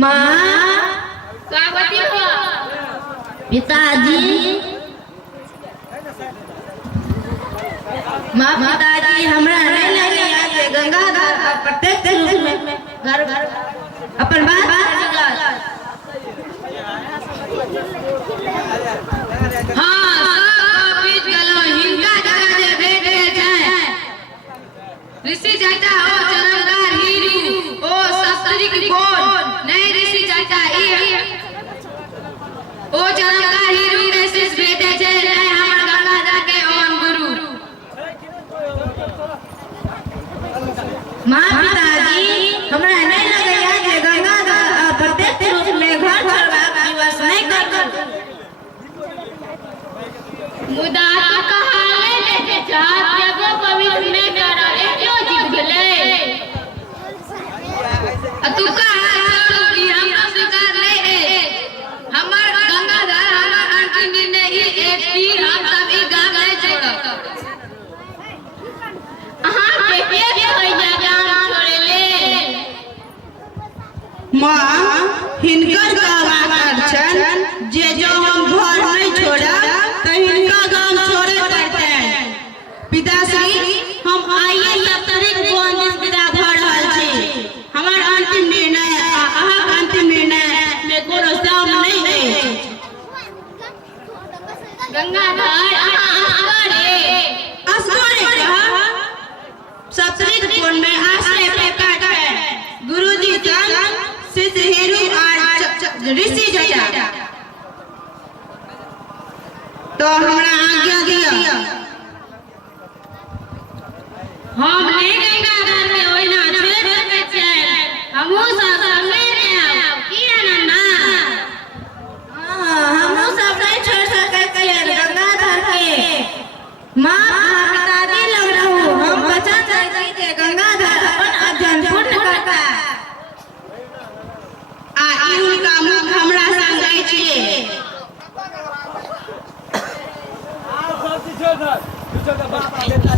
माँ कावती हो पिताजी माँ पिताजी हमरा नहीं लगे आके गंगा घाट प्रत्येक रूप में घर घर अपन बात ऋषि जाता हो चरमकार हीरू ओ सप्तरिक कोन नहीं ऋषि जाता ई ओ चरमकार हीरू ऋषि भेटे छे नहीं हमर गंगाधर के ओन गुरु माँ पिताजी हमरा नहीं लगे आके गंगा घाट प्रत्येक रूप में घर घर दिवस नहीं कर मुदा कहा ले जात जब पवित्र में करा क्यों जीत गले तू कहा कि हम स्वीकार नहीं हमर गंगाधर हमर अंतिम ने ही एक तीर हम सब ई गांव नहीं छोड़ो हां के होई जा गांव छोड़े ले माँ हिनकर का छन जे जो हम घर नहीं छोड़ा तो हिनका गांव छोड़े पड़ते हैं पिताश्री हम आइए सप्तरिक कोन विदा भ रहल छी हमर अंतिम निर्णय अहाँ अंतिम निर्णय में कोनो साम नहीं है गंगाधर असुरे कहा सप्तरिक कोन में आश्रय प्रकट है गुरुजी चंद सिद्ध हेरु और ऋषि जटा तो हमरा आज्ञा दिया हम नहीं गंगाधर में ओइना छोड़ सके छै हमहु सब संगे में आब की आनंदा हमहु सब नहीं छोड़ सके छियै गंगाधर के माँ पिताजी लग रहू हम वचन दै छी जे गंगाधर अपन अध्ययन पूर्ण करता आ ई हुनका मुख हमरा संग दै छियै आ सब किछो सर